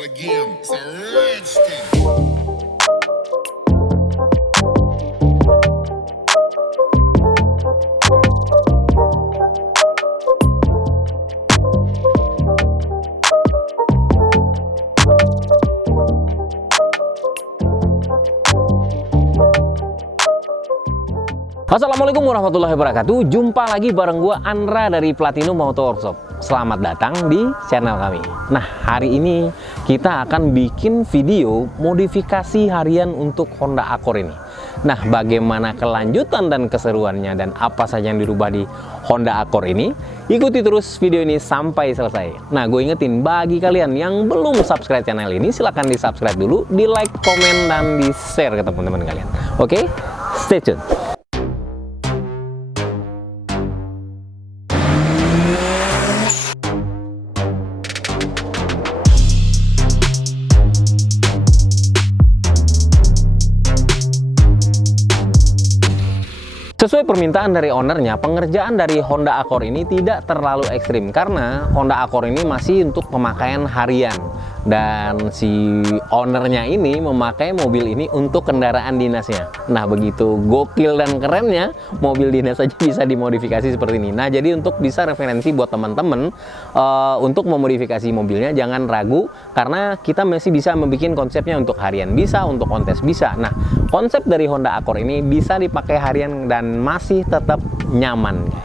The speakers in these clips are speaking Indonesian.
not a game, it's a rich thing. Assalamualaikum warahmatullahi wabarakatuh. Jumpa lagi bareng gua Andra dari Platinum Auto Workshop. Selamat datang di channel kami. Nah, hari ini kita akan bikin video modifikasi harian untuk Honda Accord ini. Nah, bagaimana kelanjutan dan keseruannya dan apa saja yang dirubah di Honda Accord ini? Ikuti terus video ini sampai selesai. Nah, gue ingetin bagi kalian yang belum subscribe channel ini, silahkan di subscribe dulu, di like, komen, dan di share ke teman-teman kalian. Oke, stay tune. Sesuai permintaan dari ownernya, pengerjaan dari Honda Accord ini tidak terlalu ekstrim karena Honda Accord ini masih untuk pemakaian harian dan si ownernya ini memakai mobil ini untuk kendaraan dinasnya. Nah, begitu gokil dan kerennya mobil dinas saja bisa dimodifikasi seperti ini. Nah, jadi untuk bisa referensi buat teman-teman untuk memodifikasi mobilnya jangan ragu karena kita masih bisa membuat konsepnya untuk harian bisa, untuk kontes bisa. Nah, konsep dari Honda Accord ini bisa dipakai harian dan masih tetap nyaman, guys.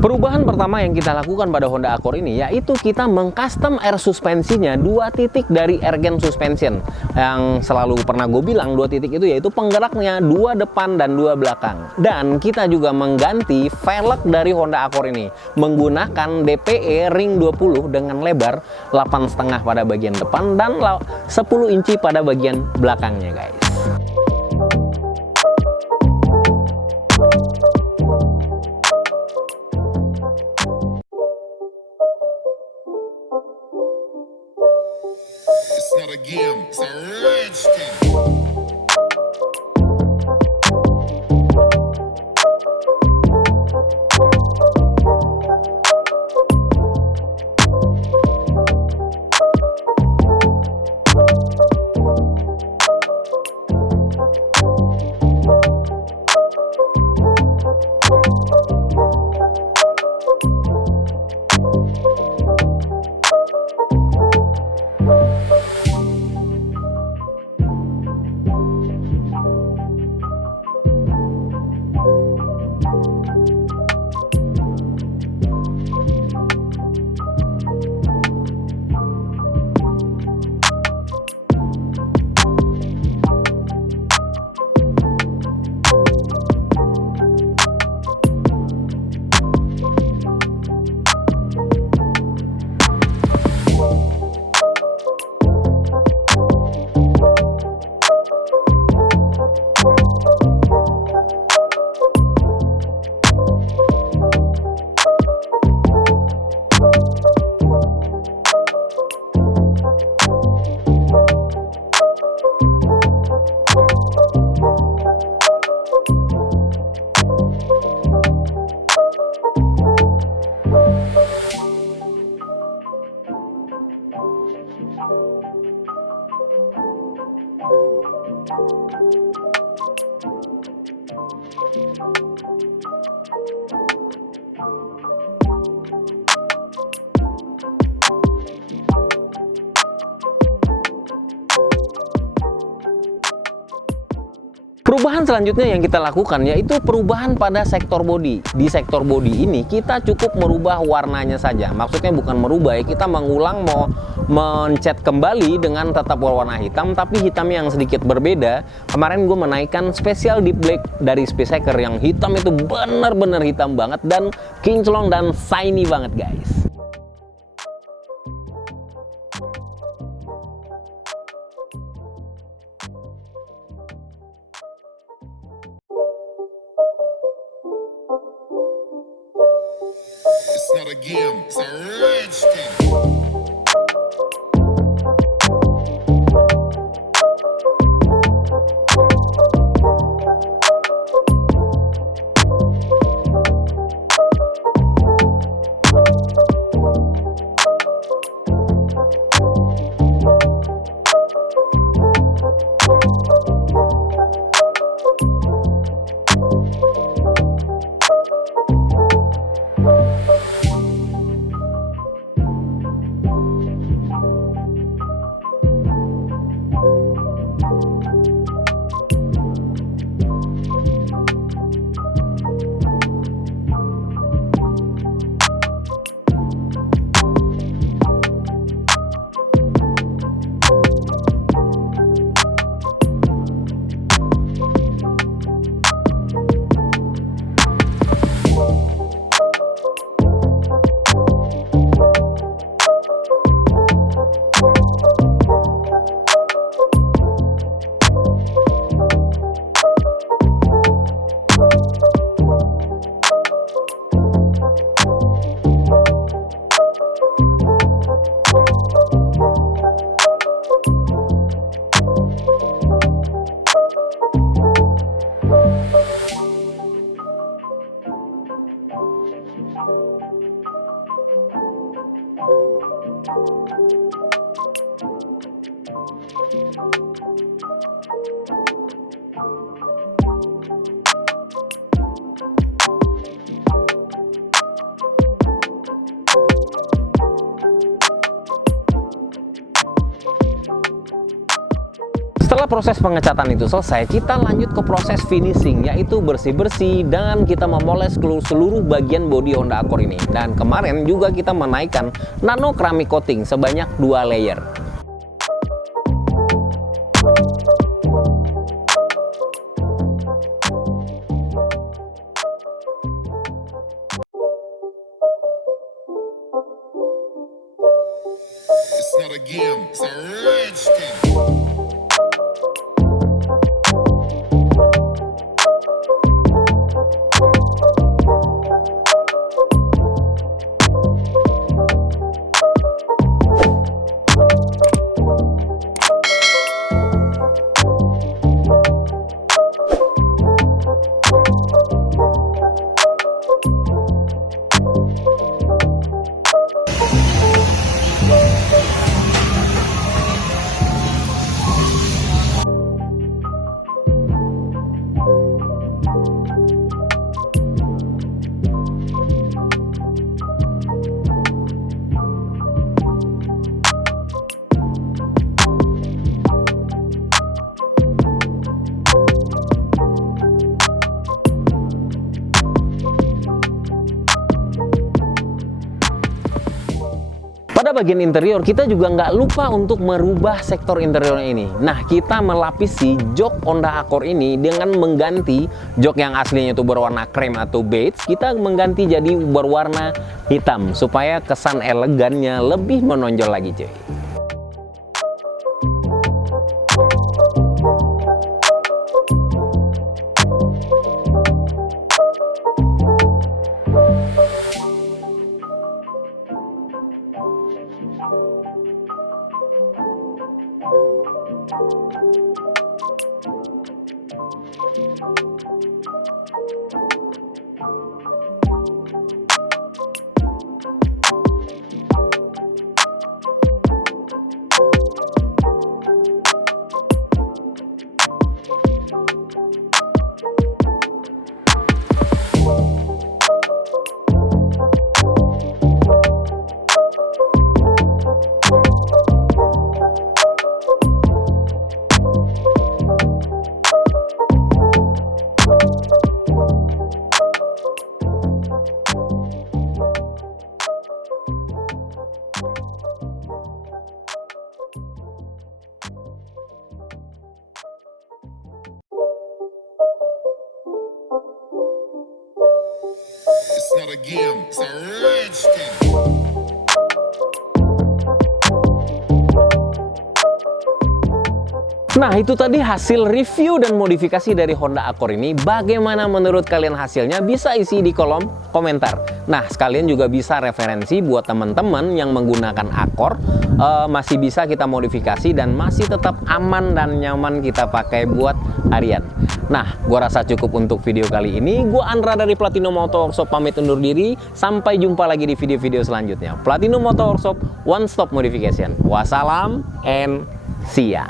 Perubahan pertama yang kita lakukan pada Honda Accord ini yaitu kita mengcustom Airsuspensinya 2 titik dari Airgen Suspension. Yang selalu pernah gue bilang 2 titik itu yaitu penggeraknya 2 depan dan 2 belakang. Dan kita juga mengganti velg dari Honda Accord ini menggunakan DPE ring 20 dengan lebar 8,5 pada bagian depan dan 10 inci pada bagian belakangnya, guys. It's not a game, it's a rich thing. Perubahan selanjutnya yang kita lakukan yaitu perubahan pada sektor bodi. Di sektor bodi ini kita cukup merubah warnanya saja. Maksudnya bukan merubah ya, kita mengulang mau mencat kembali dengan tetap berwarna hitam tapi hitam yang sedikit berbeda. Kemarin gue menaikkan special deep black dari Space Hacker yang hitam itu bener-bener hitam banget dan kinclong dan shiny banget, guys. It's not a game, it's a rich thing. proses pengecatan itu selesai, kita lanjut ke proses finishing, yaitu bersih-bersih dan kita memoles seluruh bagian bodi Honda Accord ini. Dan kemarin juga kita menaikkan nano keramik coating sebanyak 2 layer. It's not a game, it's a rich thing. Pada bagian interior, kita juga nggak lupa untuk merubah sektor interior ini. Nah, kita melapisi jok Honda Accord ini dengan mengganti jok yang aslinya itu berwarna krem atau beige, kita mengganti jadi berwarna hitam supaya kesan elegannya lebih menonjol lagi, cuy. It's not a game, it's a rich thing. Nah, itu tadi hasil review dan modifikasi dari Honda Accord ini. Bagaimana menurut kalian hasilnya? Bisa isi di kolom komentar. Nah, sekalian juga bisa referensi buat teman-teman yang menggunakan Accord, masih bisa kita modifikasi dan masih tetap aman dan nyaman kita pakai buat harian. Nah, gua rasa cukup untuk video kali ini. Gua Andra dari Platinum Motor Workshop pamit undur diri. Sampai jumpa lagi di video-video selanjutnya. Platinum Motor Workshop, one stop modification. Wassalam and see ya.